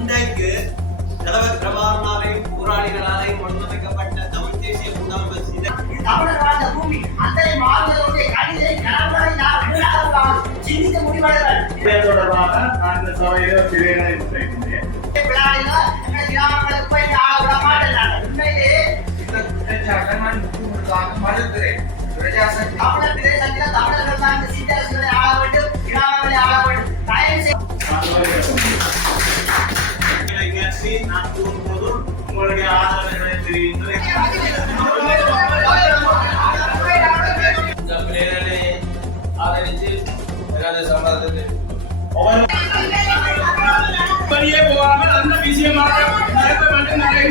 இன்றைக்கு தலைவர் பிரபாகரனாரையும் போராளிகளாலையும் ஒழுங்கமைக்கப்பட்ட தமிழ் தேசிய கூட்டமைப்பு தமிழர் வாழ்ந்த பூமி அந்த மாநிலங்களுடைய கணிதை சிந்திக்க முடிவடைகள் தொடர்பாக நான் இந்த சபையில் பிரிவினை முன்வைக்கின்றேன். கிராமங்களுக்கு போய் விட மாட்டேன். உண்மையிலே இந்த குற்றச்சாட்டை நான் மறுக்கிறேன். தமிழர் பிரதேசத்தில் தமிழர்கள் தான் இந்த சீட்டரசுகளை ஆள வேண்டும், கிராமங்களை ஆள வேண்டும். தயவு செய்து நான் கூறும்போதும் உங்களுடைய ஆதரவுகளை தெரிவிக்கிறேன். ஆதரித்து வெளியே போகாமல் அந்த விஷயமாக நடக்க வேண்டும்.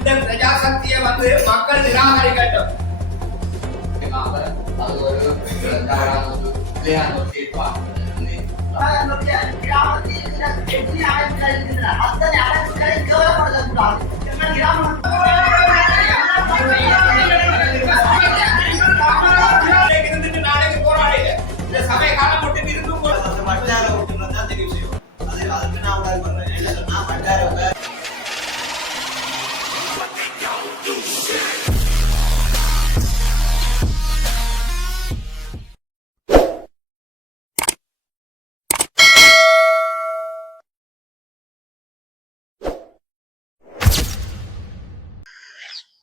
இது பிரஜாசக்தியை வந்து மக்கள் நிராகரிக்கட்டும். அது ஒரு அத்தனை அரசுகளை கேவலப்படுத்தக்கூடாது. நாளைக்கு போராடி இந்த சபை காலம் மட்டும் இருந்து அதுக்கு நான் பண்றேன். என்ன சொன்னா பண்டார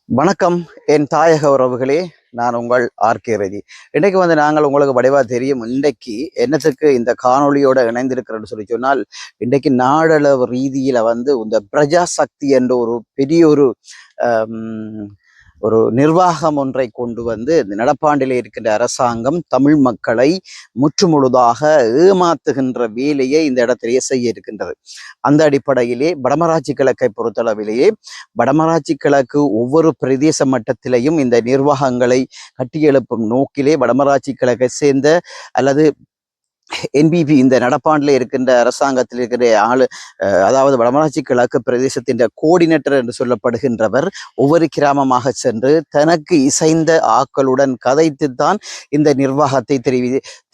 வணக்கம் என் தாயக உறவுகளே, நான் உங்கள் ஆர்கே ரதி. இன்றைக்கு நாங்கள் உங்களுக்கு வடிவாக தெரியும் இன்றைக்கு என்னத்துக்கு இந்த காணொலியோட இணைந்திருக்கிறேன்னு சொன்னால், இன்றைக்கு நாடளவு ரீதியில இந்த பிரஜாசக்தி என்ற ஒரு பெரிய ஒரு நிர்வாகம் ஒன்றை கொண்டு இந்த நடப்பாண்டிலே இருக்கின்ற அரசாங்கம் தமிழ் மக்களை முற்றுமுழுதாக ஏமாத்துகின்ற வேலையை இந்த இடத்திலேயே செய்ய இருக்கின்றது. அந்த அடிப்படையிலே வடமராட்சி கிழக்கை பொறுத்தளவிலேயே வடமராட்சி கிழக்கு ஒவ்வொரு பிரதேச மட்டத்திலையும் இந்த நிர்வாகங்களை கட்டியெழுப்பும் நோக்கிலே வடமராட்சி கிழக்கை சேர்ந்த அல்லது என்பிபி இந்த நடப்பாண்டில் இருக்கின்ற அரசாங்கத்தில் இருக்கிற அதாவது வடமராட்சி கிழக்கு பிரதேசத்தின் கோஆர்டினேட்டர் என்று சொல்லப்படுகின்றவர் ஒவ்வொரு கிராமமாக சென்று தனக்கு இசைந்த ஆக்களுடன் கதைத்துத்தான் இந்த நிர்வாகத்தை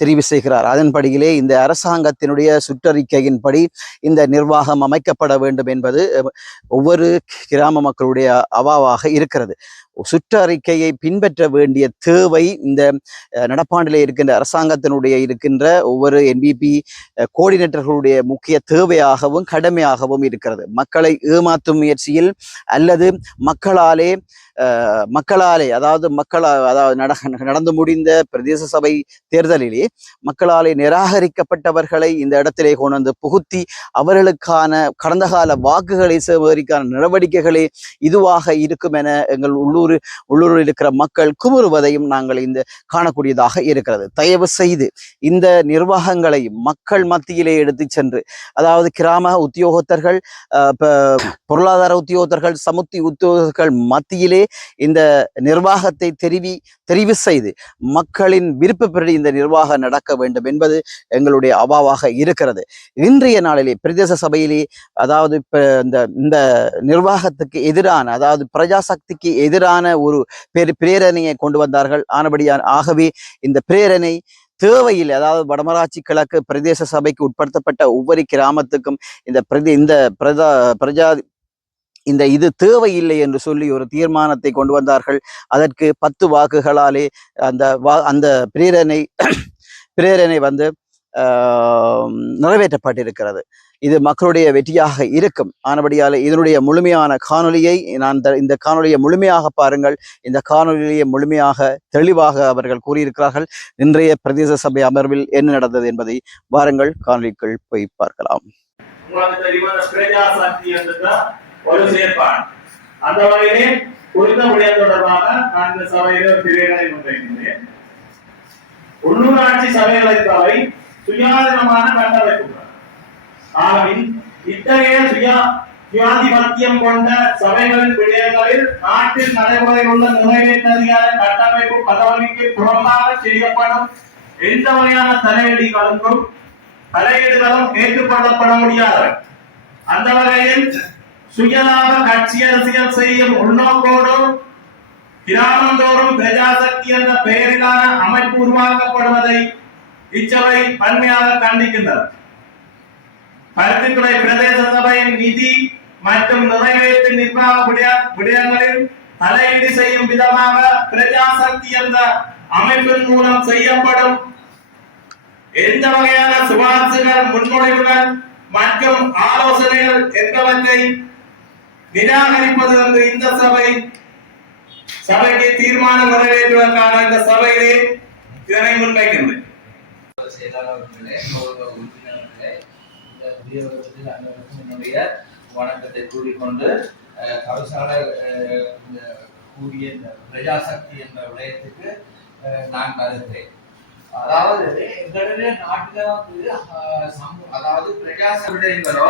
தெரிவு செய்கிறார். அதன்படியிலே இந்த அரசாங்கத்தினுடைய சுற்றறிக்கையின்படி இந்த நிர்வாகம் அமைக்கப்பட வேண்டும் என்பது ஒவ்வொரு கிராம மக்களுடைய அவாவாக இருக்கிறது. சுற்றறிக்கையை பின்பற்ற வேண்டிய தேவை இந்த நடப்பாண்டிலே இருக்கின்ற அரசாங்கத்தினுடைய இருக்கின்ற ஒவ்வொரு என்பிபி கோஆர்டினேட்டர்களுடைய முக்கிய தேவையாகவும் கடமையாகவும் இருக்கிறது. மக்களை ஏமாற்றும் முயற்சியில் அல்லது மக்களாலே அதாவது நடந்து முடிந்த பிரதேச சபை தேர்தலிலே மக்களாலே நிராகரிக்கப்பட்டவர்களை இந்த இடத்திலே கொண்டு புகுத்தி அவர்களுக்கான கடந்த கால வாக்குகளை சேகரிக்கான நடவடிக்கைகளே இதுவாக இருக்கும் என எங்கள் உள்ளூரில் இருக்கிற மக்கள் குமுறுவதையும் நாங்கள் இந்த காணக்கூடியதாக இருக்கிறது. தயவு செய்து இந்த நிர்வாகங்களை மக்கள் மத்தியிலே எடுத்து சென்று, அதாவது கிராம உத்தியோகத்தர்கள், பொருளாதார உத்தியோகத்தர்கள், சமுத்தி உத்தியோகத்தர்கள் மத்தியிலே இந்த நிர்வாகத்தை தெரிவு செய்து மக்களின் விருப்பப்படி இந்த நிர்வாகம் நடக்க வேண்டும் என்பது எங்களுடைய அவாவாக இருக்கிறது. இன்றைய நாளிலே பிரதேச சபையிலே அதாவது இந்த நிர்வாகத்துக்கு எதிரான, அதாவது பிரஜாசக்திக்கு எதிரான ஒரு பிரேரணையை கொண்டு வந்தார்கள். ஆகவே இந்த பிரேரணை தேவையில்லை. அதாவது வடமராட்சி கிழக்கு பிரதேச சபைக்கு உட்படுத்தப்பட்ட ஒவ்வொரு கிராமத்துக்கும் இது தேவையில்லை என்று சொல்லி ஒரு தீர்மானத்தை கொண்டு வந்தார்கள். அதற்கு 10 வாக்குகளாலே அந்த பிரேரணை நிறைவேற்றப்பட்டிருக்கிறது. இது மக்களுடைய வெற்றியாக இருக்கும். ஆனபடியால் இதனுடைய முழுமையான காணொலியை இந்த காணொலியை முழுமையாக பாருங்கள். இந்த காணொலியை முழுமையாக தெளிவாக அவர்கள் கூறியிருக்கிறார்கள். இன்றைய பிரதேச சபை அமர்வில் என்ன நடந்தது என்பதை வாருங்கள் காணொலிக்குள் போய் பார்க்கலாம். ஒரு செயற்பாடு அந்த வகையிலே குறித்த விடயம் தொடர்பாக நான் இந்த சபையிலே பிரிவினை முன்வைக்கின்றேன். உள்ளூராட்சி சபைகளை தவிர சுயாதீனமான கட்டமைப்புகள். ஆகவே இத்தகைய சுயாதிபத்தியம் கொண்ட சபைகளின் விடயங்களில் நாட்டில் நடைமுறையில் உள்ள நிறைவேற்ற அதிகார கட்டமைப்பு பதவிக்கு புறம்பாக செய்யப்படும் எந்த வகையான தலையீடுகளும் ஏற்றுக்கொள்ளப்பட முடியாதவை. அந்த வகையில் சுயலாப கட்சி அரசியல் செய்யும் உள்நோக்கோடு கிராமந்தோறும் பிரஜாசக்தி என்ற பெயரிலான அமைப்பு உருவாக்கப்படுவதை இச்சபை வன்மையாக கண்டிக்கின்றது. பருத்தித்துறை பிரதேச சபையின் நிதி மற்றும் நிறைவேற்று நிர்வாக விடயங்களில் தலையீடு செய்யும் விதமாக பிரஜாசக்தி என்ற அமைப்பின் மூலம் செய்யப்படும் எந்த வகையான சிபார்சுகள், முன்மொழிவுகள் மற்றும் ஆலோசனைகள் என்பவற்றை நிராகரிப்பது என்று இந்த சபைக்கு தீர்மானம் நிறைவேற்றுவதற்கான இந்த சபையிலே இதனை முன்வைக்கின்றேன். செயலாளர்களே, உறுப்பினர்களே, இந்த புதிய வருடத்தில் அனைவருக்கும் என்னுடைய வணக்கத்தை கூறிக்கொண்டு கவிசாளர் கூறிய இந்த பிரஜாசக்தி என்ற விடயத்துக்கு நான் கருதுகிறேன். அதாவது எங்களுடைய நாட்டில அதாவது பிரஜாச விடயங்களோ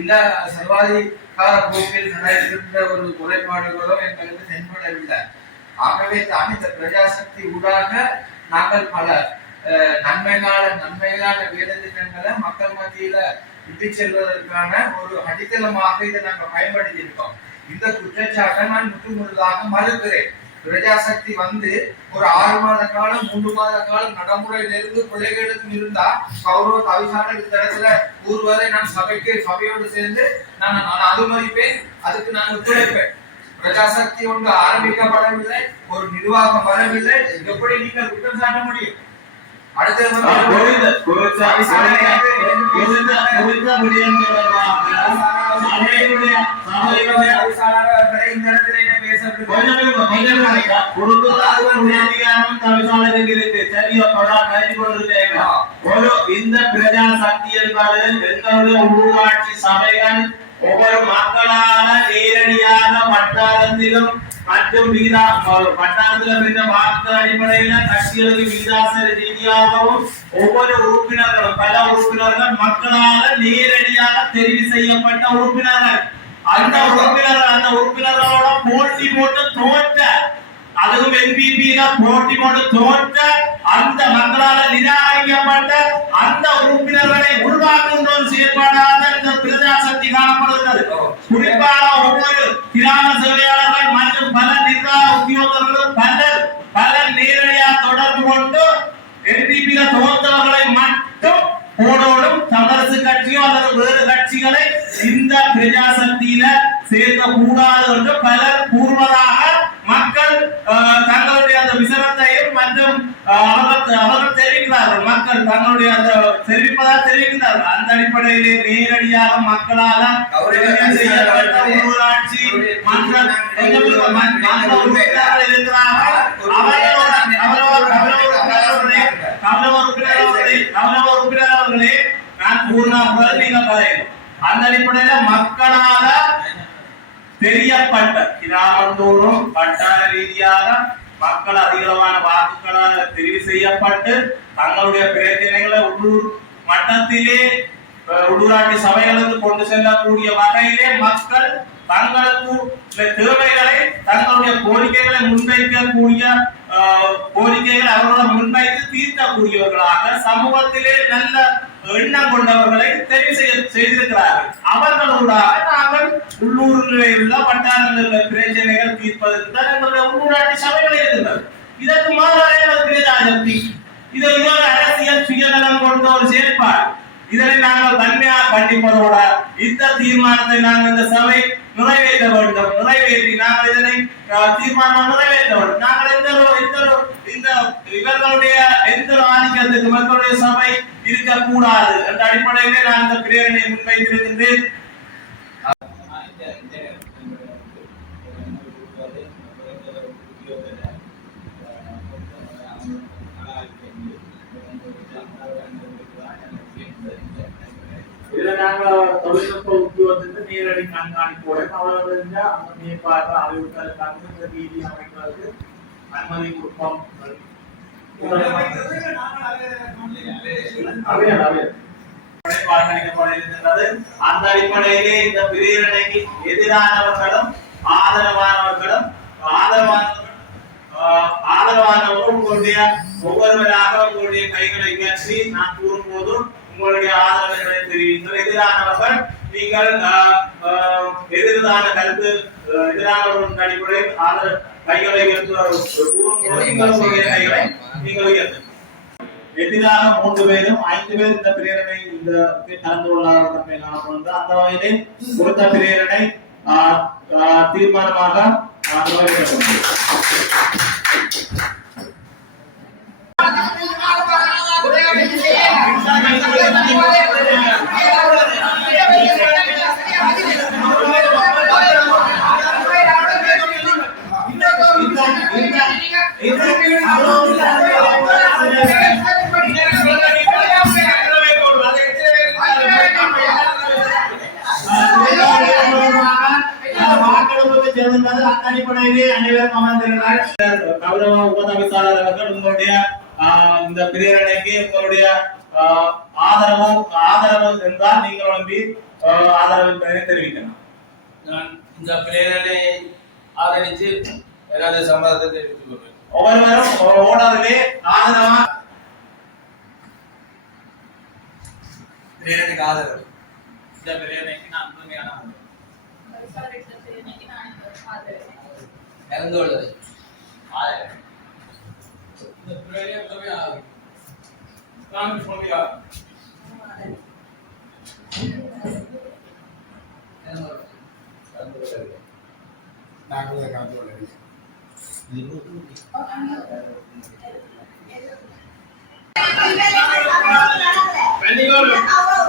இல்ல சர்வாதிகார போக்கில் நடைபெற்ற ஒரு குறைபாடுகளோ எங்களுக்கு தென்படவில்லை. ஆகவே தான் இந்த பிரஜாசக்தி ஊடாக நாங்கள் பல நன்மைகளான வேலை திட்டங்களை மக்கள் மத்தியில விட்டு செல்வதற்கான ஒரு அடித்தளமாக இதை நாங்கள் பயன்படுத்தி இருக்கோம். இந்த குற்றச்சாட்டை நான் முற்றுமுழுதாக மறுக்கிறேன். பிரஜாசக்தி ஒரு 6 மாத காலம் 3 மாத காலம் நடைமுறையிலிருந்து பிள்ளைகளுக்கும் இருந்தா கௌரவ தவிசாளர் இந்த இடத்துல கூறுவதை நான் சபையோடு சேர்ந்து நான் அனுமதிப்பேன், அதுக்கு நான் ஒத்துழைப்பேன். பிரஜாசக்தி ஒன்று ஆரம்பிக்கப்படவில்லை, ஒரு நிர்வாகம் வரவில்லை, எப்படி நீங்கள் குற்றம் சாட்ட முடியும்? இந்த பிரஜாசக்தி என்பது எங்களுடைய உள்ளூராட்சி சபைகள் ஒவ்வொரு மக்களான நேரடியாக வட்டாரத்திலும் மற்றும் வட்டாரத்தில் இருந்த வாக்கு அடிப்படையில கட்சிகளுக்கு விகிதாசார ரீதியாகவும் ஒவ்வொரு உறுப்பினர்களும் பல உறுப்பினர்கள் மக்களால் நேரடியாக தெரிவு செய்யப்பட்ட உறுப்பினர்கள். அந்த உறுப்பினர்களோட போட்டி போட்டு தோற்ற, அதுவும் என்பிபியில போட்டி போட்டு தோற்ற அந்த மக்களால் நிராகரிக்கப்பட்ட அந்த உறுப்பினர்களை உருவாக்குகின்ற ஒரு செயற்பாடாக இந்த பிரஜாசக்தி காணப்படுகிறது. குறிப்பாக ஒவ்வொரு கிராம சேவையாளர்கள் மற்றும் பல நிர்வாக உத்தியோகர்களும் பலர் நேரடியாக தொடர்பு கொண்டு என்பிபியில தோற்றவர்களை மட்டும் போடோடும் தமிழரசு கட்சியோ அல்லது வேறு கட்சிகளை இந்த பிரஜாசக்தியில சேர்க்க கூடாது என்று பலர் கூறுவதாக மக்கள் தங்களுடைய அந்த விசனத்தையும் மற்றும் அவர்கள் தெரிவிக்கிறார்கள். மக்கள் தங்களுடைய அந்த தெரிவிக்கிறார்கள். அந்த அடிப்படையிலே நேரடியாக மக்களால் செய்யப்பட்ட உள்ளூராட்சி மன்ற உறுப்பினர்களே நான் கூறினார்கள் நீங்கள் கதையும். அந்த அடிப்படையில மக்களால தெரியப்பட்ட கிராமந்தோறும் வட்டார ரீதியாக மக்கள் அதிகளவான வாக்குகளால் தெரிவு செய்யப்பட்டு தங்களுடைய பிரச்சனைகளை உள்ளூர் மட்டத்திலே உள்ளூராட்சி சபைகளுக்கு கொண்டு செல்லக்கூடிய வகையிலே மக்கள் தங்களுக்கு தேவைகளை தங்களுடைய கோரிக்கைகளை முன்வைக்கக்கூடிய கோரிக்கைகளை அவர்களோட முன்வைத்து தீர்க்கக்கூடியவர்களாக சமூகத்திலே நல்ல எண்ணம் கொண்டவர்களை தெரிவு செய்திருக்கிறார்கள். அவர்களோடாக நாங்கள் உள்ளூரில் உள்ள வட்டாரங்களில் உள்ள பிரச்சனைகள் தீர்ப்பதற்கு தான் எங்களுடைய உள்ளூராட்சி சபைகள் இருக்கின்றது. இதற்கு மாறாக பிரஜாசக்தி இது ஒரு அரசியல் சுயநலம் கொண்ட ஒரு செயற்பாடு. இதனை நாங்கள் வன்மையாக கண்டிப்பதோட இந்த தீர்மானத்தை நாங்கள் இந்த சபை நிறைவேற்ற வேண்டும். நிறைவேற்றி நாங்கள் இதனை தீர்மானம் நிறைவேற்ற வேண்டும். நாங்கள் இந்த இவர்களுடைய எந்த ஆதிக்கத்துக்கு மக்களுடைய சபை இருக்கக்கூடாது என்ற அடிப்படையிலே நான் இந்த பிரேரணையை முன்வைத்திருக்கின்றேன். இதுல நாங்க தொழில்நுட்ப உத்தியோகத்துக்கு நேரடி கண்காணிப்போட அவர்கள் அந்த மேற்பார்வை அறிவுறுத்தலுக்காக ரீதி அமைப்பதற்கு அனுமதி கொடுப்போம். வாக்களிக்கப்பட இருக்கின்றது. அந்த அடிப்படையிலே இந்த பிரேரணைக்கு எதிரானவர்களும் ஆதரவானவர்களும் உங்களுடைய ஒவ்வொருவராக உங்களுடைய கைகளை உயர்த்தி நான் கூறும்போது உங்களுடைய ஆதரவுகளை தெரிவிங்கள். எதிரானவர்கள் நீங்கள் எதிரான கருத்து எதிரானவர்களின் அடிப்படையில் ஆதரவு கைகளை கூறும்போது உங்களுடைய கைகளை நீங்கள் உயர்த்துங்கள். எதிராக 3 பேரும் 5 பேர் இந்த பிரேரணை இந்த கலந்து கொள்ளாத அந்த வகையிலே கொடுத்த பிரேரணை தீர்மானமாக அடிப்படையிலே அனைவரும் அமர்ந்திருந்தார். கௌரவ உபதவிசாளர் அவர்கள் உங்களுடைய இந்த பிரேரணைக்கு உங்களுடைய ஆதரவு என்றால் நீங்கள் வந்து ஆதரவு தெரிவிக்கலாம். நான் இந்த பிரேரணையை ஆதரித்து எனது சம்மதத்தை தெரிவித்துக் கொள்வேன். ஒவ்வொருவரும் ஓடாதே ஆதரவா பிரேரணைக்கு ஆதரவு. இந்த பிரேரணைக்கு நான் முழுமையான ஆதரவு. இறந்து உள்ளது ஆதரவு. இந்த பிரேரணை முழுமையான ஆதரவு. நான் சொல்லியா நாங்களே கலந்து கொள்ளவில்லை.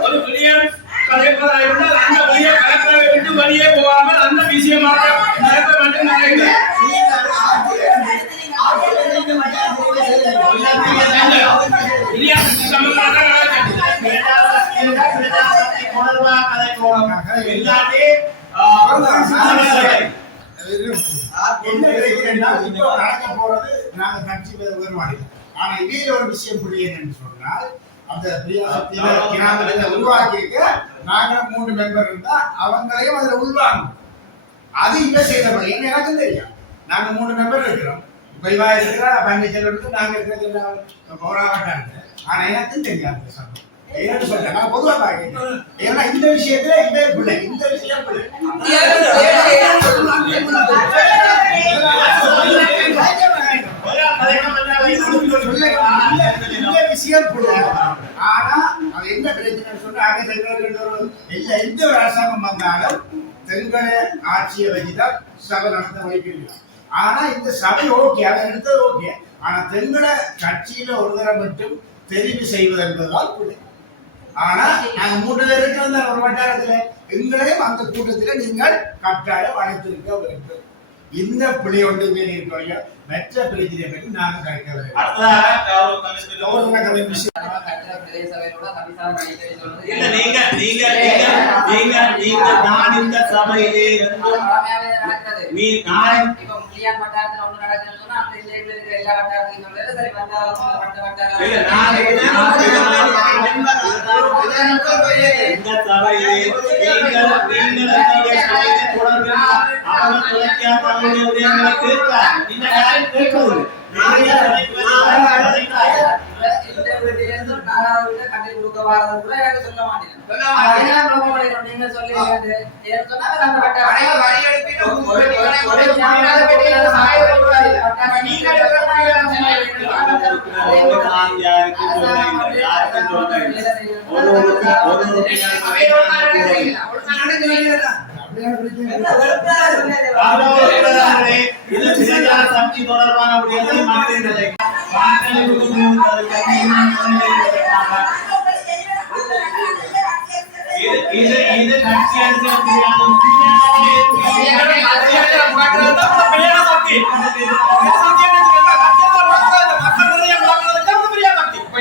ஒரு பிள்ளையார் கலைப்பதாயிருந்தால் அந்த வழியை கலெக்டரை விட்டு வெளியே போகாமல் அந்த விஷயமாக நடக்க வேண்டும். நாங்க கட்சி வேறுபாடு. ஆனா இடையில ஒரு விஷயம் புரியன்னு சொன்னால் அந்த கிராமத்தை உருவாக்கிக்க நாங்க 3 மெம்பர் இருந்தா அவங்களையும் அதுல உள்வாங்கணும். அது இங்க செய்யப்படும். என்ன எனக்கும் தெரியும். நாங்க 3 மெம்பர் இருக்கிறோம். பைவா இருக்கிற பஞ்சத்தில் எடுத்து நாங்க இருக்கிறது போராட்டாங்க. ஆனா எனக்கும் தெரியாது சம்பவம். ஏன்னு சொல்றேன் நான் பொதுவா பாக்கிறேன். ஏன்னா இந்த விஷயத்துல இதே பிள்ளை இந்த விஷயம் பிள்ளை விஷயம் கூட. ஆனா அது என்ன பிரச்சனை சொன்னாங்க எந்த ஒரு அரசாங்கம் வந்தாலும் தென்கட ஆட்சியை வச்சுதான் சபை நடத்த வைக்கிறீங்க. ஆனா இந்த சபை ஓகே அதை எடுத்தது ஓகே. ஆனா தென்கட கட்சியில ஒரு தரம் மட்டும் தெரிவு செய்வது என்பதுதான் பிள்ளை. ஆனா நாங்க 3 பேர் இருக்கிற ஒரு வட்டாரத்துல எங்களையும் அந்த கூட்டத்துல நீங்கள் கட்டாயம் அழைத்திருக்க வேண்டும். இந்த பிள்ளை ஒன்று பேர் இருக்கிறோம். மற்ற பிரச்சனை பற்றி நாங்க கலைக்கவில்லை.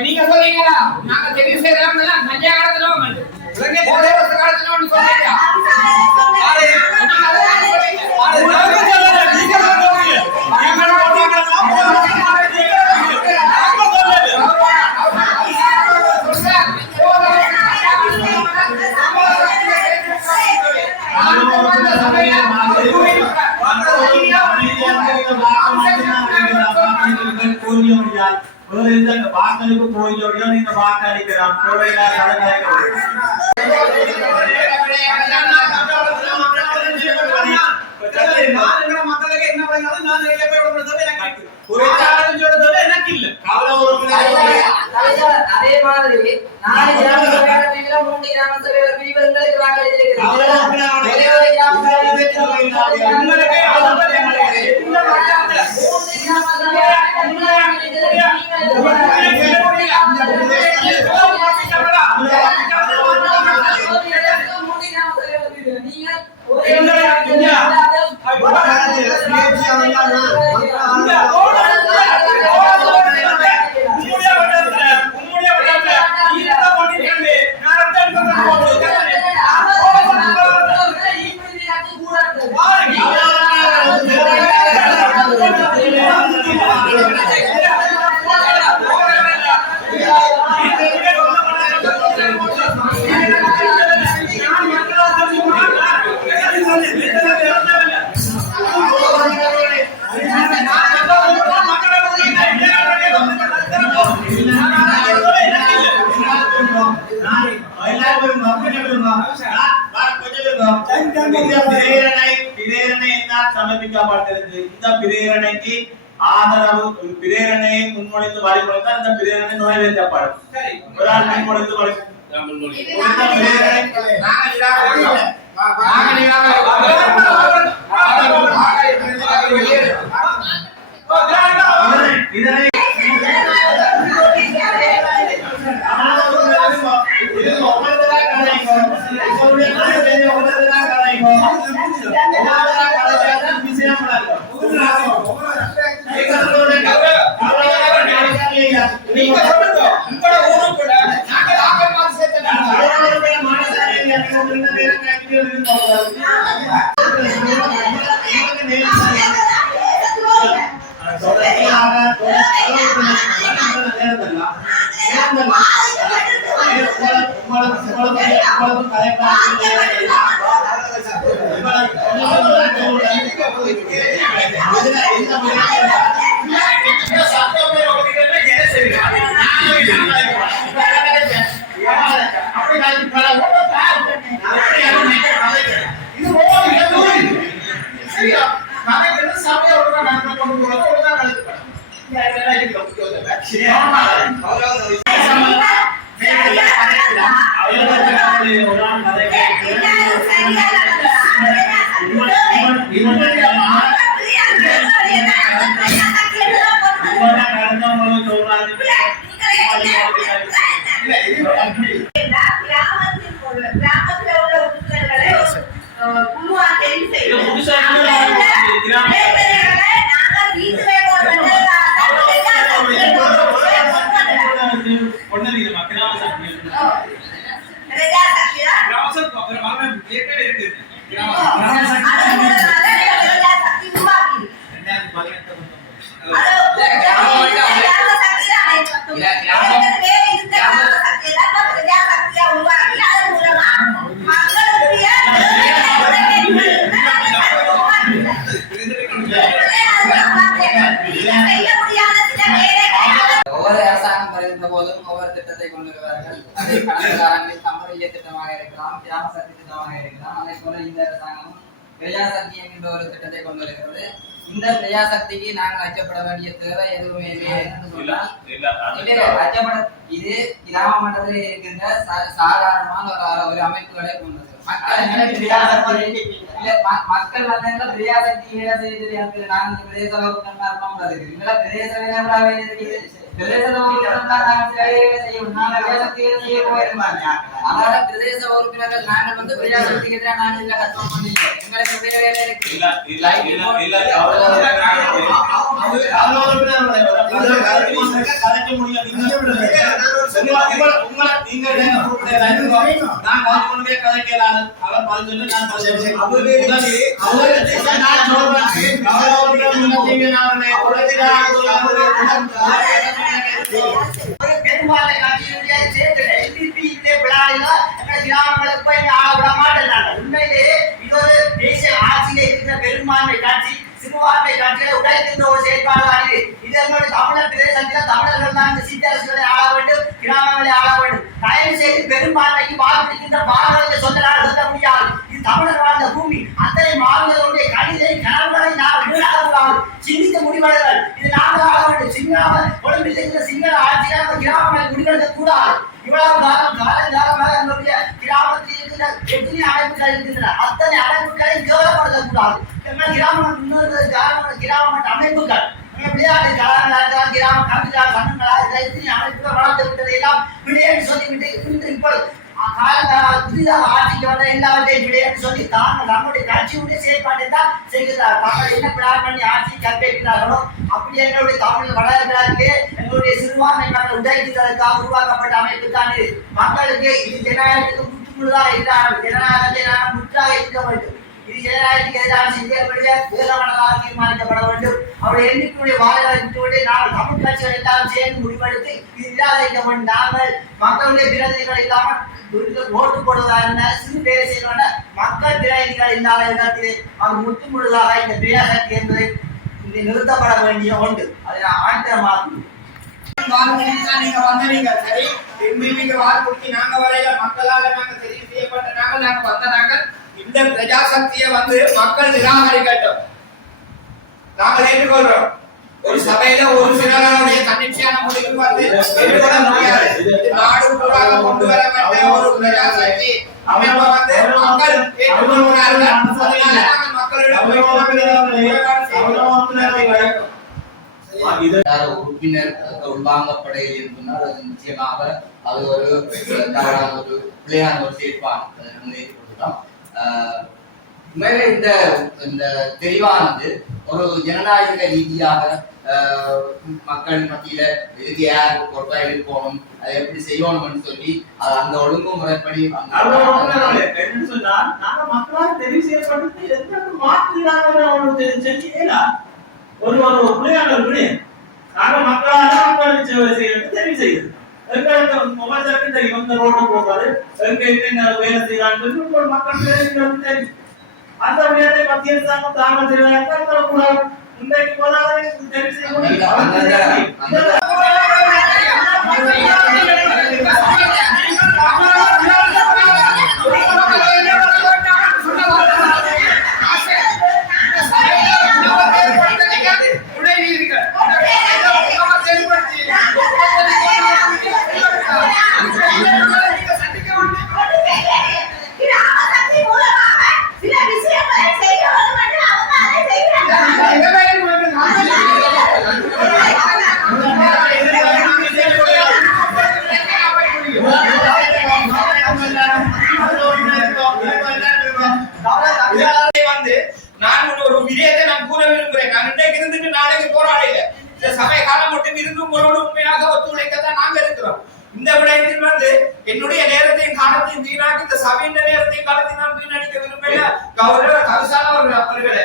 நீங்க சொல்றீங்களா நாங்க தெரிவு செய்யறோம் மஞ்சா காலத்துல சொல்றீங்க இந்த வாக்களிப்பு போய் நீங்க வாக்களிக்கலாம் மக்களுக்கு என்ன பண்ணாலும் நான் எனக்கு இல்ல அதே மாதிரி நாளை கிராம சபையில 3 கிராம சபையில பிரிவுகளுக்கு சமர்ப்பிக்கப்பட்டிருக்கு. இந்த பிரேரணைக்கு ஆதரவு பிரேரணையை முன்மொழிந்து வழிமுறைதான் இந்த பிரேரணை நிறைவேற்றப்படும். ஒரு ஆள் முன்மொழிந்து இதனை ஒவ்வொரு அரசாங்கம் வருகின்ற போதும் ஒவ்வொரு திட்டத்தை கொண்டு வருவார்கள். சம்பரிய திட்டமாக இருக்கலாம், கிராம சக்தி திட்டமாக இருக்கலாம். அதே போல இந்த அரசாங்கமும் பிரஜாசக்தி என்கின்ற ஒரு திட்டத்தை கொண்டு வருகிறது. இந்த பிரஜாசக்திக்கு நாங்கள் அச்சப்பட வேண்டிய தேவை எதுவுமே இல்லை என்று சொன்னால் இது கிராம மட்டத்தில் இருக்கின்ற சாதாரணமான ஒரு அமைப்புகளை கொண்டது. மக்கள் வந்து பிரஜாசக்தி வேலை செய்து நாங்கள் பிரதேச பிரதேச பிரதேச உறுப்பினர்கள் நாங்கள் வந்து பிரஜாசக்திக்கு எதிராக நாங்கள் இல்ல கட்டம் பண்ணல. எங்களுக்கு வேலை இருக்கு. பெரும்பாலை கட்சியினுடைய கிராமங்களுக்கு போய் விட மாட்டேன். உண்மையிலேயே இது ஒரு தேசிய ஆட்சியில இருக்கிற பெரும்பான்மை கட்சி சிறுபான்மை கட்சிகளை உடைக்கின்ற ஒரு செயல்பாடு. இது எங்களுடைய தமிழர் பிரதேசத்தில் தமிழர்கள் தான் இந்த சீட்டு அரசுகளை ஆள வேண்டும், கிராமங்களை ஆள வேண்டும். தயவு செய்து பெரும்பான்மைக்கு வாக்களிக்கின்ற பாரதிய சொந்த நாடு சொல்ல முடியாது. இது தமிழர் வாழ்ந்த பூமி. அத்தனை மாநிலங்களுடைய கணிதை கனவுகளை நாம் வீணாகக்கூடாது. சிந்திக்க முடிவெடுங்கள். இது நாங்கள் ஆள வேண்டும். சிங்கள கொழும்பில் இருக்கிற சிங்கள ஆட்சியாக கிராமங்களை முடிவெடுக்க கூடாது. இவ்வளவு காலமாக எங்களுடைய கிராமத்தில் இருக்கிற எத்தனை அமைப்புகள் இருக்கின்றன. அத்தனை அமைப்புகளை கேவலப்படுத்தக்கூடாது. எங்கள் கிராமம் இன்னொரு கிராம அமைப்புகள் விளையாட்டு கலாச்சாரம் கிராம கவிதா கண்ணுங்களா எத்தனை அமைப்புகள் வளர்த்து விட்டதை எல்லாம் விளையாட்டு சொல்லிவிட்டு இன்று இப்பொழுது புதிதாக ஆட்சிக்கு வந்த எல்லாவற்றையும் விளையாட்டு சொல்லி தாங்கள் நம்முடைய கட்சியுடைய செயல்பாட்டை தான் செய்கிறார். தாங்கள் என்ன பிளான் பண்ணி ஆட்சி கற்பிக்கிறார்களோ அப்படி எங்களுடைய தமிழ் வளர்கிறார்களே எங்களுடைய சிறுபான்மை மக்கள் உடைக்கிறதுக்காக உருவாக்கப்பட்ட அமைப்பு தான் இது. மக்களுக்கு இது ஜனநாயகத்துக்கு முற்றுமுழுதாக இருக்கிறார்கள். ஜனநாயகத்தை நாம் முற்றாக இருக்க வேண்டும். இது ஜனநாயகத்துக்கு எதிரான சிந்தியக்கூடிய வேதமனதாக தீர்மானிக்கப்பட வேண்டும். அவருடைய எண்ணிக்கையுடைய வாழைகளை விட்டுவிட்டு நாங்கள் தமிழ் கட்சிகள் எல்லாரும் சேர்ந்து முடிவெடுத்து இது இல்லாத இருக்க வேண்டும். நாங்கள் மக்களுடைய பிரதிநிதிகள் இல்லாமல் ஓட்டு போடுவதாக சிறு பேரை செய்வான மக்கள் பிரதிநிதிகள் இல்லாத இடத்திலே அது முற்று முழுதாக இந்த பிரேசக்தி என்பதை நிறுத்தப்பட வேண்டிய ஒன்று. அதை நான் ஆழ்த்தமாக்கும். நீங்க வந்தீங்க சரி, எம்பிபிக்கு வாக்குறுதி நாங்க வரையில மக்களால நாங்க தெரிவு செய்யப்பட்ட நாங்க வந்த நாங்கள் இந்த பிரஜாசக்தியை மக்கள் நிராகரிக்கட்டும். நாங்கள் ஏற்றுக்கொள்றோம். ஒரு சபையில ஒரு சிலருடைய தன்னிச்சையான முடிவு ஏற்றுக்கொள்ள முடியாது. நாடு பூராக கொண்டு வர வேண்டிய ஒரு பிரஜாசக்தி அமைப்பை மக்கள் ஏற்றுக்கொள்கிறார்கள். அதனால நாங்கள் மக்களிடம் உறுப்பினர் உள்வாங்கப்படையில் இருந்தால் அது நிச்சயமாக அது ஒரு பிள்ளையான ஒரு செயற்பாடு. மேலே இந்த தெரிவானது ஒரு ஜனநாயக ரீதியாக மக்கள் மத்தியில இதுக்கு யார் பொறுப்பா இருக்கணும், அதை எப்படி செய்யணும்னு சொல்லி அந்த ஒழுங்குமுறைப்படி மக்களால் தெரிவு செய்யப்பட்டு எந்த மாற்று செஞ்சீங்களா ஒரு பிள்ளையான நாங்க மக்களால் தெரிவு செய்யுது. மொபைல் தெரியும் இந்த ரோடு போகாது என்ன வேலை செய்யலான்னு மக்கள் தெரியும். அந்த விடயத்தை மத்திய அரசாங்கம் தாங்கள் செய்வதற்காக இன்றைக்கு போதாது தெரிவு செய்ய முடியும். நான் ஒரு விடயத்தை நான் கூற விரும்புகிறேன். நான் இன்றைக்கு இருந்துட்டு நாளைக்கு போராடல. இந்த சமய காலம் மட்டும் இருந்து உங்களோடு உண்மையாக ஒத்துழைக்கத்தான் நாங்க இருக்கிறோம். இந்த விடயத்தில் என்னுடைய நேரத்தையும் காலத்தையும் வீணாக்கி இந்த சபையின் நேரத்தையும் காலத்தையும் நான் வீணடிக்க விரும்பல. கௌரவ கவிசால அவர்களே,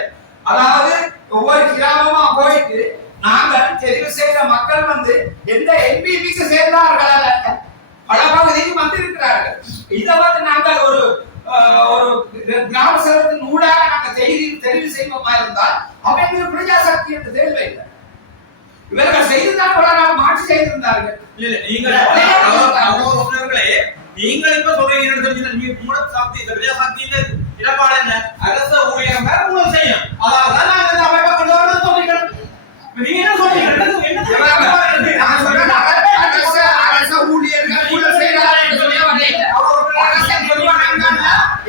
அதாவது ஒவ்வொரு கிராமமா போயிட்டு நாங்கள் தெரிவு செய்த மக்கள் எந்த என்பிபிக்கு சேர்ந்தார்கள் அல்ல, பல பகுதிக்கு வந்திருக்கிறார்கள். இதை நாங்கள் ஒரு கிராம சபையின் ஊடாக நாங்கள் தெரிவு செய்வோமா இருந்தால் அவங்க பிரஜாசக்தி என்று தேவையில்லை. இவர்கள் செய்துதான் மாற்றி செய்திருந்தார்கள். நீங்கள் இப்ப சொல்றீங்க பிரஜாசக்தியில இடபாடு என்ன அரச ஊழியர் மூலம் செய்யும். அதாவது நாங்கள் அமைப்பை கொண்டு வரணும் சொல்றீங்க. நீங்க என்ன சொல்றீங்க?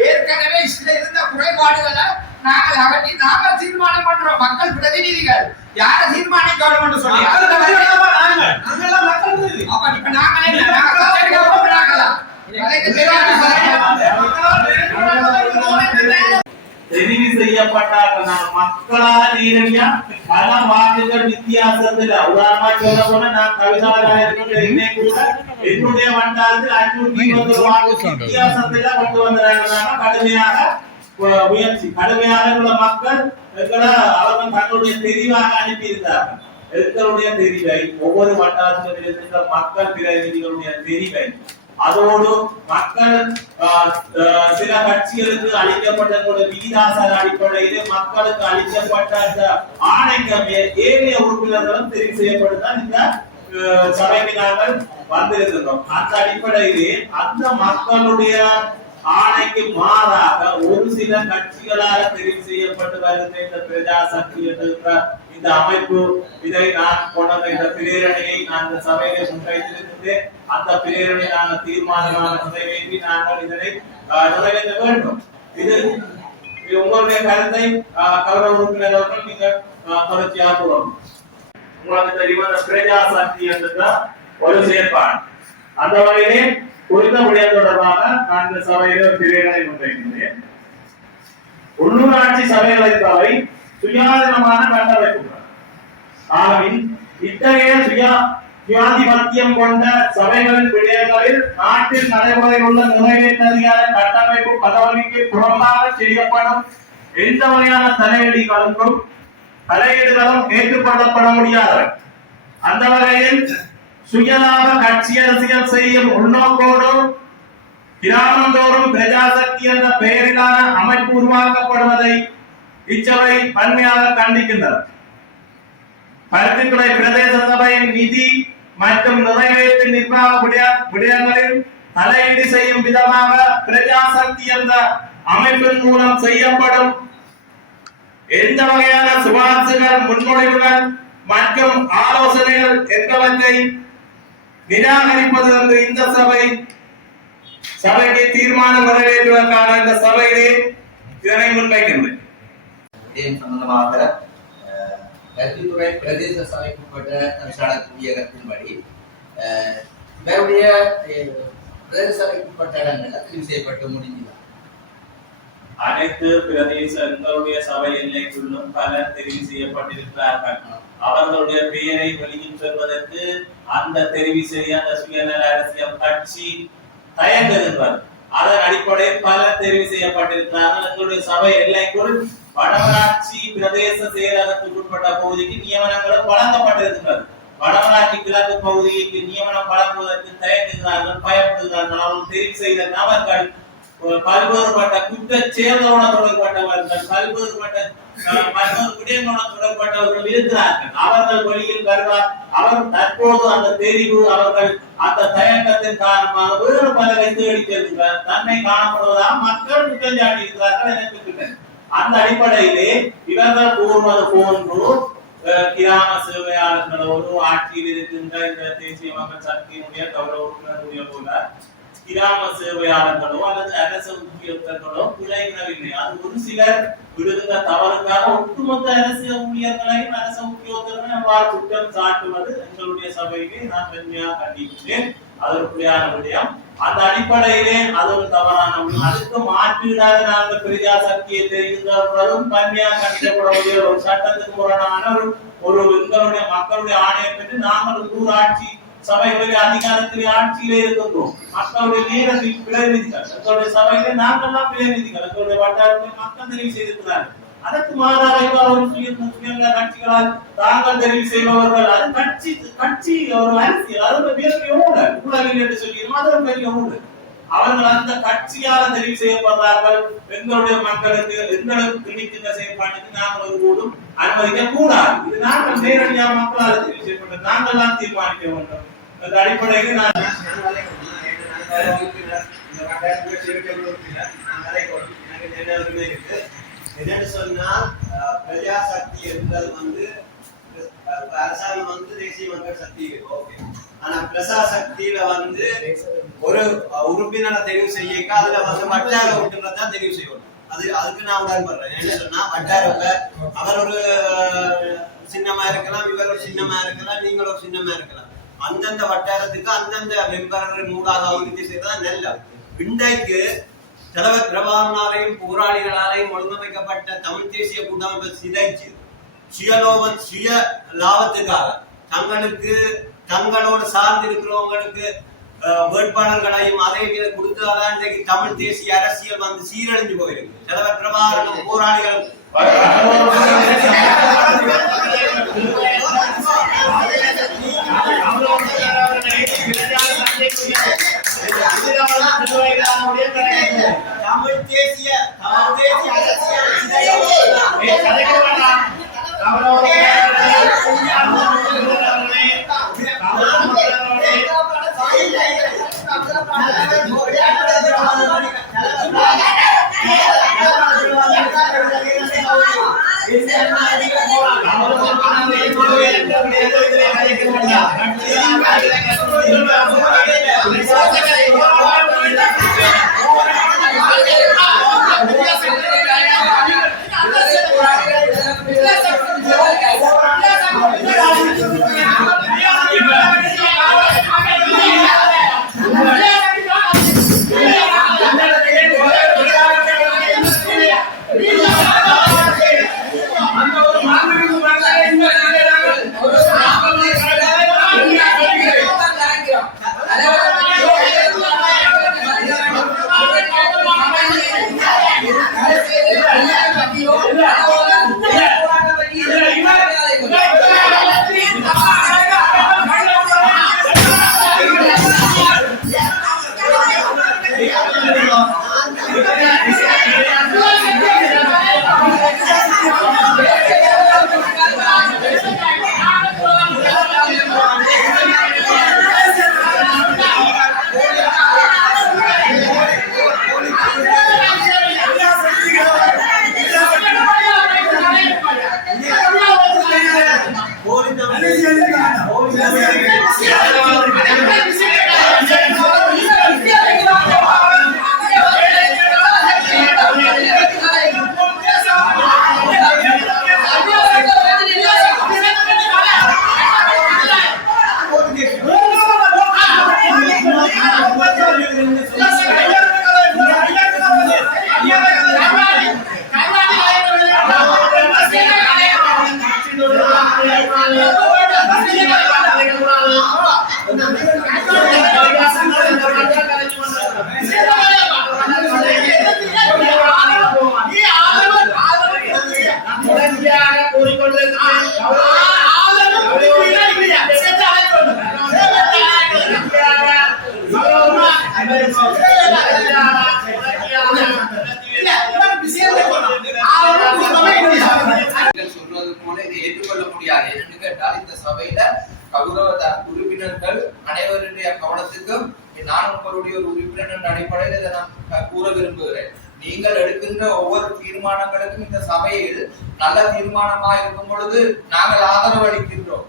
ஏற்கனவே இருந்த குறைபாடுகளை நாங்கள் அகற்றி நாங்கள் தீர்மானம் பண்றோம். மக்கள் பிரதிநிதிகள் யார தீர்மானிக்கணும் சொல்லி தெரிவு செய்யப்பட்ட மக்களால் நேரடியா பல வாக்குகள் வித்தியாசத்துல உதாரணமா சொல்ல போனா நான் கவிதாலய கூட என்னுடைய வட்டாரத்தில் 520 வாக்கு வித்தியாசத்துல கொண்டு வந்தாங்க. கடுமையாக முயற்சி கடுமையாக உள்ள மக்கள் அவர்கள் தங்களுடைய தெரிவாக அனுப்பியிருந்தார்கள். எங்களுடைய தெரிவை ஒவ்வொரு வட்டாரத்திலும் இருக்கின்ற மக்கள் பிரதிநிதிகளுடைய தெரிவை அதோடு மக்கள் சில கட்சிகளுக்கு அளிக்கப்பட்ட விகிதாசார அடிப்படையிலே மக்களுக்கு அளிக்கப்பட்ட அந்த ஆணைக்கு ஏனைய உறுப்பினர்களும் தெரிவு செய்யப்பட்டுதான் இந்த சபைக்கு நாங்கள் வந்திருக்கிறோம். அந்த அடிப்படையிலே அந்த மக்களுடைய ஆணைக்கு மாறாக ஒரு சில கட்சிகளால் தெரிவு செய்யப்பட்டு வருகிற இந்த பிரஜா சக்தி என்ற இந்த அமைப்பு, இதை நான் கொண்ட இந்த பிரேரணையை நான் இந்த சபையிலே முன்வைத்திருக்கின்றேன். அந்த பிரேரணை நாங்கள் தீர்மானமாக நிறைவேற்றி நாங்கள் இதனை நிறைவேற்ற வேண்டும். இது உங்களுடைய கருத்தை கௌரவ உறுப்பினர்கள் நீங்கள் தொடர்ச்சியாக கூறணும். உங்களுக்கு தெரியும் அந்த பிரஜா சக்தி என்ற ஒரு செயற்பாடு. அந்த வகையிலே குறித்த விடயம் தொடர்பாக நான் இந்த சபையில பிரேரணை முன்வைக்கின்றேன். உள்ளூராட்சி சபைகளை தவிர சுயாதீனமான கட்டமைப்புகள் ஆகவே இத்தகைய சுயாதிபத்தியம் கொண்ட சபைகளின் விடயங்களில் நாட்டில் நடைமுறையில் உள்ள நிறைவேற்ற அதிகார கட்டமைப்பு பதவிக்கு புறம்பாக செய்யப்படும் எந்த வகையான தலையீடுகளும் ஏற்றுக்கொள்ளப்பட முடியாது. அந்த வகையில் சுயலாப கட்சி அரசியல் செய்யும் உள்நோக்கோடு கிராமந்தோறும் பிரஜாசக்தி என்ற பெயரிலான அமைப்பு உருவாக்கப்படுவதை இச்சபை வன்மையாக கண்டிக்கின்றது. பருத்தித்துறை பிரதேச சபையின் நிதி மற்றும் நிறைவேற்று நிர்வாக விடயங்களில் தலையீடு செய்யும் விதமாக பிரஜாசக்தி என்ற அமைப்பின் மூலம் செய்யப்படும் எந்த வகையான சுபாசுகள், முன்மொழிவுகள் மற்றும் ஆலோசனைகள் என்பவற்றை நிராகரிப்பது என்று இந்த சபைக்கு தீர்மானம் நிறைவேற்றுவதற்கான இந்த சபையிலே இதனை முன்வைக்கின்றேன். சம்பந்தமாக பருத்தித்துறை பிரதேச சபைக்குட்பட்ட குடியகத்தின்படி இவருடைய பிரதேச சபைக்குட்பட்ட இடங்கள்ல தெரிவு செய்யப்பட்டு முடிஞ்சுதான். அனைத்து பிரதேச எங்களுடைய சபை எல்லைக்குள்ளும் பலர் தெரிவு செய்யப்பட்டிருக்கிறார்கள். அவர்களுடைய பெயரை வெளியில் சொல்வதற்கு அந்த தெரிவு செய்ய அந்த சுயநல அரசியல் கட்சி தயங்குகின்றது. அதன் அடிப்படையில் பலர் தெரிவு செய்யப்பட்டிருக்கிறார்கள். எங்களுடைய சபை எல்லைக்குள் வடமராட்சி பிரதேச செயலகத்துக்கு உட்பட்ட பகுதிக்கு நியமனங்களும் வழங்கப்பட்டிருக்கின்றது. வடமராட்சி கிழக்கு பகுதிக்கு நியமனம் வழங்குவதற்கு தயங்குகிறார்கள், பயப்படுகிறார்கள். அவர்கள் தெரிவு செய்த நபர்கள் பல்வேறுபட்ட குற்ற செயல்களோட தொடர்பட்டவர்கள், பல்வேறுபட்ட விடயங்களோட தொடர்பட்டவர்கள் இருக்கிறார்கள். அவர்கள் வெளியில் வருவார். அவர் தற்போது அந்த தெரிவு, அவர்கள் அந்த தயக்கத்தின் காரணமாக வேறு பலரை தேடி செல்கிறார். தன்னை காணப்படுவதாக மக்கள் குற்றம் சாட்டி இருக்கிறார்கள் எனக்கு. அந்த அடிப்படையிலே இவர்கள் கூறுவது போன்று கிராம சேவையாளர்களோடு ஆட்சியில் இருக்கின்ற இந்த தேசிய மக்கள் சக்தியினுடைய கௌரவ உறுப்பினருடைய போல கிராம சேவையாளர்களோ அல்லது அரசு உத்தியோகத்தர்களோ பிழையிடவில்லை. அது ஒரு சிலர் விடுகின்ற தவறுக்காக ஒட்டுமொத்த அரசு ஊழியர்களையும் அரசு உத்தியோகத்தர்களையும் அவ்வாறு குற்றம் சாட்டுவது எங்களுடைய சபையிலே நான் பெருமையாக கண்டிக்கின்றேன். அது ஒரு பிழையான விடயம். அந்த அடிப்படையிலே அது ஒரு தவறான விடயம். அதுக்கு மாற்றீடாக நாங்கள் பிரஜா சக்தியை தெரிவிக்கிறவர்களும் பன்மையாக கண்டிக்கப்படக்கூடிய ஒரு சட்டத்துக்கு முரணான ஒரு எங்களுடைய மக்களுடைய ஆணையம் பெற்று நாங்கள் உள்ளூராட்சி சபைகளுடைய அதிகாரத்திலே ஆட்சியிலே இருக்கின்றோம். மக்களுடைய நேரத்தில் பிரதிநிதிகள், எங்களுடைய சபையிலே நாங்கள் தான் பிரதிநிதிகள், எங்களுடைய வட்டாரத்தில் மக்கள் தெரிவு செய்திருக்கிறார்கள். அதற்கு மாறாக ஒரு சுயநல கட்சிகளால் தாங்கள் தெரிவு செய்பவர்கள், அது கட்சி ஒரு அரசியல், அது ஒரு பெரிய ஊழல், ஊழல் என்று சொல்லிடுவோம், அது ஒரு பெரிய ஊழல். அவர்கள் அந்த கட்சியால் தெரிவு செய்யப்படுறார்கள். எங்களுடைய மக்களுக்கு எங்களுக்கு கிடைக்கின்ற செயற்பாட்டுக்கு நாங்கள் ஒரு கூடும் அனுமதிக்க கூடாது. இது நாங்கள் நேரடியாக மக்களால் தெரிவு செய்யப்பட்ட நாங்கள் தான் தீர்மானிக்க வேண்டும். அந்த அடிப்படையில் என்னன்னு சொன்னால் பிரஜாசக்தி என்பது அரசாங்கம் தேசிய மக்கள் சக்தி ஓகே. ஆனா பிரஜாசக்தியில ஒரு உறுப்பினரை தெரிவு செய்ய அதுல வட்டார உறுப்பினர் தான் தெரிவு செய்யணும். அதுக்கு நான் உடன்படுறேன். என்ன சொன்னா வட்டாரத்துல அவர் ஒரு சின்னமா இருக்கலாம், இவர் ஒரு சின்னமா இருக்கலாம், நீங்கள் ஒரு சின்னமா இருக்கலாம். அந்தந்த வட்டாரத்துக்கு அந்தந்த மெம்பர் நூலாக அபிவிருத்தி செய்யறதா நல்ல. இன்றைக்கு தலைவர் பிரபாகரனாரையும் போராளிகளாரையும் ஒழுங்கமைக்கப்பட்ட தமிழ் தேசிய கூட்டமைப்பை சிதைச்சு சுய லாபத்துக்காக தங்களோட சார்ந்து இருக்கிறவங்களுக்கு வேட்பாளர்களையும் அதே மீது கொடுத்ததால் இன்றைக்கு தமிழ் தேசிய அரசியல் சீரழிஞ்சு போயிருக்கு. தலைவர் பிரபாகரனும் போராளிகளும் சொல்றது போல இதை ஏற்றுக்கொள்ள முடியாது. என்று கேட்டால் இந்த சபையில கௌரவ உறுப்பினர்கள் அனைவருடைய கவனத்துக்கும் நான் உங்களுடைய ஒரு உறுப்பினர் என்ற அடிப்படையில் இதை நான் கூற விரும்புகிறேன். நீங்கள் எடுக்கின்ற ஒவ்வொரு தீர்மானங்களுக்கும் இந்த சபையில் நல்ல தீர்மானமாக இருக்கும் பொழுது நாங்கள் ஆதரவு அளிக்கின்றோம்.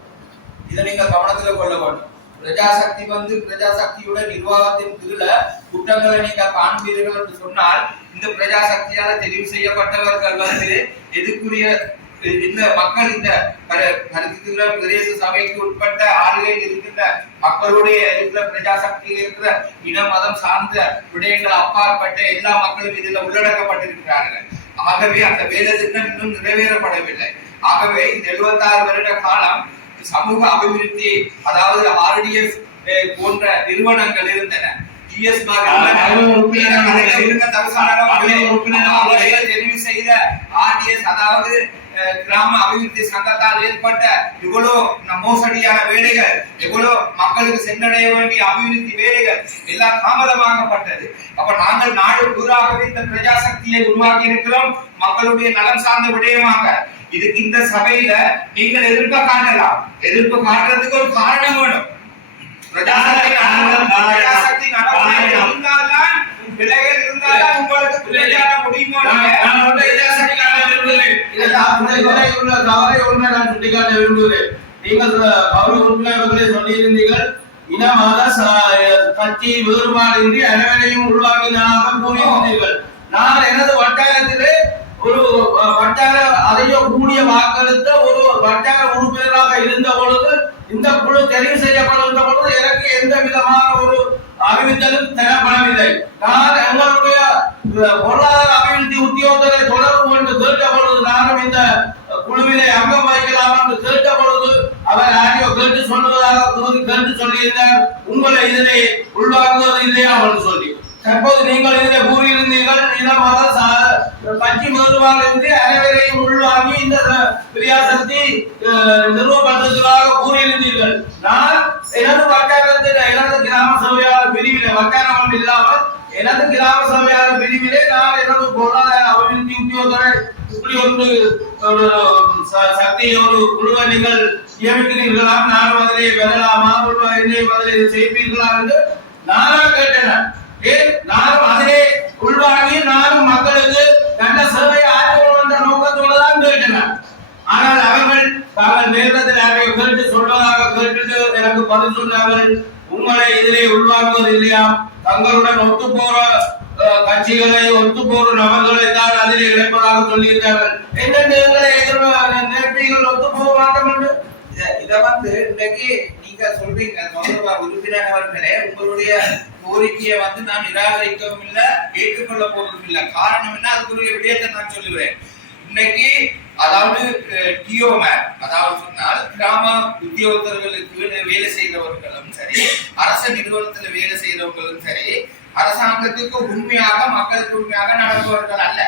இதை நீங்க கவனத்தில் கொள்ள வேண்டும். பிரஜாசக்தி பிரஜாசக்தியோட நிர்வாகத்தின் கீழே குற்றங்களை நீங்க காண்பீர்கள் என்று சொன்னால் இந்த பிரஜாசக்தியால தெரிவு செய்யப்பட்டவர்கள் எதுக்குரிய இந்த மக்கள் இந்த பிரதேச சபைக்கு உட்பட்ட ஆளுகையில் இருக்கின்ற மக்களுடைய இருக்கிற பிரஜாசக்தியில் இருக்கிற இன மதம் சார்ந்த விடயங்கள் அப்பாற்பட்ட எல்லா மக்களும் இதில் உள்ளடக்கப்பட்டிருக்கிறார்கள். ஆகவே அந்த வேலை திட்டம் இன்னும் நிறைவேறப்படவில்லை. ஆகவே இந்த 76 வருட காலம் சமூக அபிவிருத்தி, அதாவது RDS போன்ற நிறுவனங்கள் இருந்தன. தெரிவு செய்த RDS, அதாவது கிராம அபிவிருத்தி சங்கத்தால் ஏற்பட்ட இவ்வளவு மோசடியான வேலைகள், எவ்வளவு மக்களுக்கு சென்றடைய வேண்டிய அபிவிருத்தி வேலைகள் எல்லாம் தாமதமாக்கப்பட்டது. அப்ப நாங்கள் நாடு பூராகவே இந்த பிரஜாசக்தியை உருவாக்கி இருக்கிறோம், மக்களுடைய நலன் சார்ந்த விடயமாக. இதுக்கு இந்த சபையில நீங்கள் எதிர்ப்பு காட்டலாம். எதிர்ப்பு காட்டுறதுக்கு ஒரு காரணம் வேணும். பிரஜாசக்தி நடந்தால்தான் விலைகள் இருந்தால்தான் உங்களுக்கு பிரஜான முடியுமோ. நீங்கள் கௌரவ உறுப்பினர்களை சொல்லியிருந்தீர்கள், இன மத கட்சி வேறுபாடின்றி அனைவரையும் உருவாக்கினாக கூறியிருந்தீர்கள். நான் எனது வட்டாரத்திலே ஒரு வட்டார அதையோ கூடிய வாக்களித்த ஒரு வட்டார உறுப்பினராக இருந்த பொழுது இந்த குழு தெரிவு செய்யப்படுகின்ற பொழுது எனக்கு எந்த விதமான ஒரு அறிவித்தலும் தரப்படவில்லை. நான் எங்களுடைய பொருளாதார அபிவிருத்தி உத்தியோகத்தை தொடர்பு கொண்டு கேட்ட பொழுது, நானும் இந்த குழுவிலே அங்கம் வகிக்கலாம் என்று கேட்ட பொழுது அவர் ஆடியோ கேட்டு சொல்வதாக கேட்டு சொல்லியிருந்தார், உங்களை இதிலே உள்வாங்குவது இல்லையா என்று சொல்லி. தற்போது நீங்கள் இதிலே கூறியிருந்தீர்கள், இன மத கட்சி வேறுபாடின்றி அனைவரையும் உள்வாங்கி இந்த பிரஜாசக்தி நிறுவப்பட்டதாக கூறியிருந்தீர்கள். நான் எனது வட்டாரத்தில் எனது கிராம சபையாளர் பிரிவிலே, வட்டாரம் ஒன்று இல்லாமல் எனது கிராம சபையாளர் பிரிவிலே நான் எனது பொருளாதார அபிவிருத்தி உத்தியோகரை இப்படி ஒரு சக்தியை ஒரு குழுவை நீங்கள் நியமிக்கிறீர்களா, நானும் அதிலே வரலாமா, அதிலே செய்வீர்களா என்று நானாக கேட்டேன். நானும் அதிலே உள்வாங்கி நானும் மக்களுக்கு நல்ல சேவை ஆற்றணும் என்ற நோக்கத்தோடு தான் கேட்டேன். ஆனால் அவர்கள் தாங்கள் நேரத்தில் யாரையோ கேட்டு சொல்வதாக கேட்டுட்டு எனக்கு பதில் சொன்னார்கள், உங்களை இதிலே உள்வாங்குவது இல்லையா, தங்களுடன் ஒத்து போற கட்சிகளை ஒத்து போற நபர்களை தான் அதிலே இணைப்பதாக சொல்லியிருந்தார்கள். என்ன எங்களை நேரடிகள் ஒத்து போக மாட்டோம் என்று இத வந்து இன்னைக்கு நீங்க சொல்றீங்க கௌரவ உறுப்பினர் அவர்களே, உங்களுடைய கோரிக்கையை வந்து நான் நிராகரிக்கவும் இல்லை, ஏற்றுக்கொள்ள போவதும் இல்லை. காரணம் என்ன, அதுக்குரிய விடயத்தை நான் சொல்லுவேன். இன்னைக்கு அதாவது டிஓமேன், அதாவது சொன்னால் கிராம உத்தியோகத்தர்களுக்கு வேலை செய்தவர்களும் சரி, அரசு நிறுவனத்துல வேலை செய்தவர்களும் சரி, அரசாங்கத்துக்கு உண்மையாக மக்களுக்கு உண்மையாக நடப்பவர்கள் அல்ல.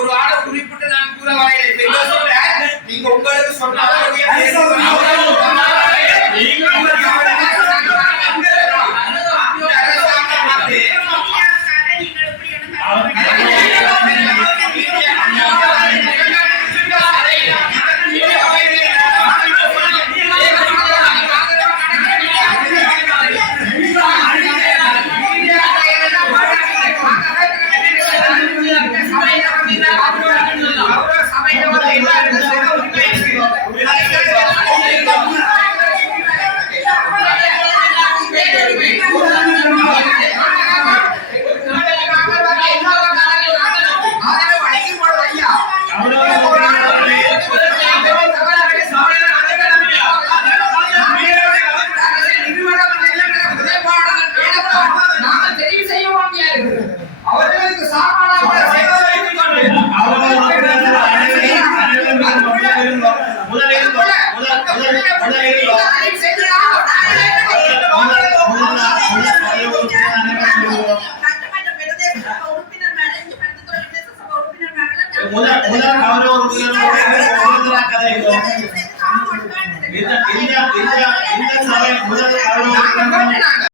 ஒரு ஆளை குறிப்பிட்டு நான் கூற வரையில நீங்க உங்களுக்கு சொன்ன முதல்